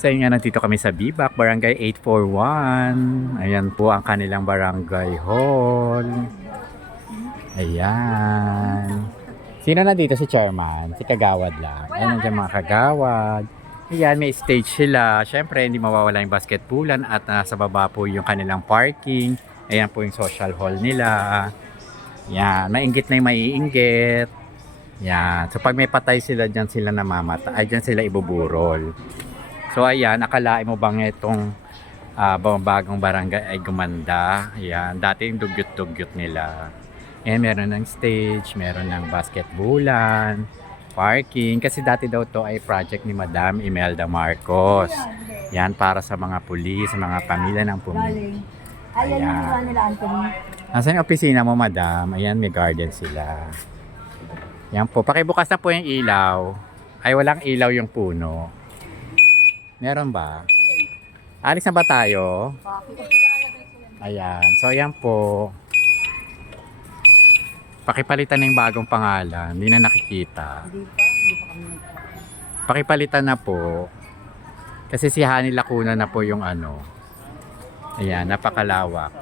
Sa inyo nandito kami sa Bibac, Barangay 841. Ayan po ang kanilang barangay hall. Ayan. Sino nandito? Si chairman? Si kagawad lang. Ayan nandiyan mga kagawad. Ayan, may stage sila. Siyempre, hindi mawawala yung basketballan at nasa baba po yung kanilang parking. Ayan po yung social hall nila. Yan, mainggit na yung maiinggit. Yan. So pag may patay sila, dyan sila namamata. Ay, dyan sila ibuburol. So ayan, akalain mo bang itong bagong barangay ay gumanda? Ayan, dati yung dugyot-dugyot nila. Ayan, meron ng stage, meron ng basketballan, parking. Kasi dati daw to ay project ni Madam Imelda Marcos. Yan, para sa mga pulis, sa mga pamilya ng pulis. Ayan yung iba nila, Anthony. Nasaan yung opisina mo, Madam? Ayan, may garden sila. Yan po, pakibukas na po yung ilaw. Ay, walang ilaw yung puno. Meron ba? Alis na ba tayo? Ayan. So, ayan po. Pakipalitan na yung bagong pangalan. Hindi na nakikita. Hindi pa kami Pakipalitan na po. Kasi si Hani Lacuna na po yung ano. Ayan, napakalawak.